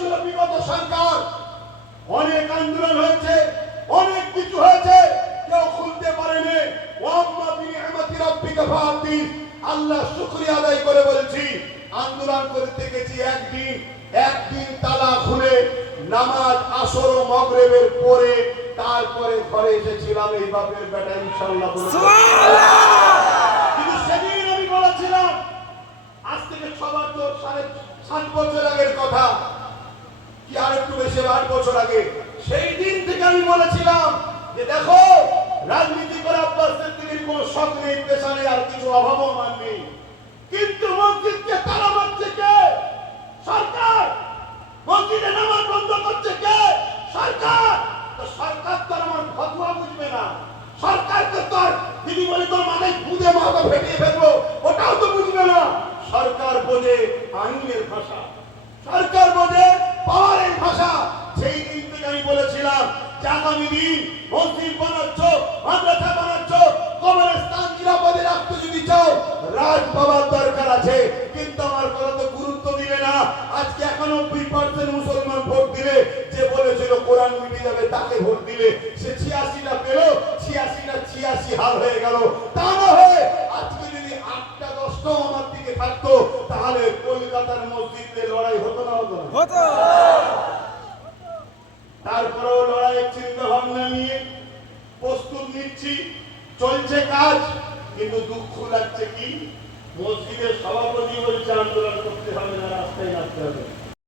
ছিল বিগত সরকার, অনেক আন্দোলন হয়েছে, অনেক কিছু হয়েছে, কেউ খুলতে পারেনি। ওয়াম্মা বিনিআমাতি রাব্বিকা ফাহাদ্দিস, আল্লাহ শুকরিয়া আদায় করে বলছি, আন্দোলন করতে গেছি একদিন তালা খুলে নামাজ আসর ও মাগরিবের পরে তারপরে ঘরে এসেছিলাম। এই বাপের বেটা ইনশাআল্লাহ সুবহানাল্লাহ। কিন্তু সেদিন আমি বলেছিলাম, আজ থেকে 7 বছর আগের কথা, কি আর একটু বেশি 8 বছর আগে, সেই দিন থেকে আমি বলেছিলাম যে দেখো, রাজনীতি করে আব্বাস সিদ্দিকীর কোনো শখ নেই, পেশা নেই, আর কিছু অভাবও আমার নেই, কিন্তু মসজিদকে তালা মারছে কে? সরকার। মসজিদে নামাজ বন্ধ করছে কে? সরকার। তো সরকার তো আমার ফতোয়া বুঝবে না, সরকার তো তোর দিদি বলে তোর মাথায় বুঝে মাথা ফেটিয়ে ফেলবো, ওটাও তো বুঝবে না। সরকার বোঝে আইনের ভাষা, সরকার বোঝে পাওয়ারের ভাষা। সেই দিন থেকে আমি বলেছিলাম যে আগামী দিন মসজিদ বানাচ্ছ, মাদ্রাসা বানাচ্ছ, কবরস্থান নিরাপদে রাখতে যদি চাও, রাজ পাওয়ার দরকার আছে। কিন্তু আমার কথা তো গুরুত্ব দিলে না। আজকে 91% মুসলমান ভোট দিলে, যে বলেছিল কোরআন মিটে যাবে তাকে ভোট দিলে, সে 86টা পেল, 86টা 86 হাল হয়ে গেল। তা না হয়ে আজকে যদি 8টা 10টাও আমার দিকে থাকতো, তাহলে কলকাতার মসজিদে লড়াই হতো না? হতো। তারপরেও লড়াইয়ের চিন্তা ভাবনা নিয়ে প্রস্তুত নিচ্ছি, চলছে কাজ। কিন্তু দুঃখ লাগছে কি, মসজিদের সভাপতি বলছে আন্দোলন করতে হবে না, রাস্তায় নামতে হবে।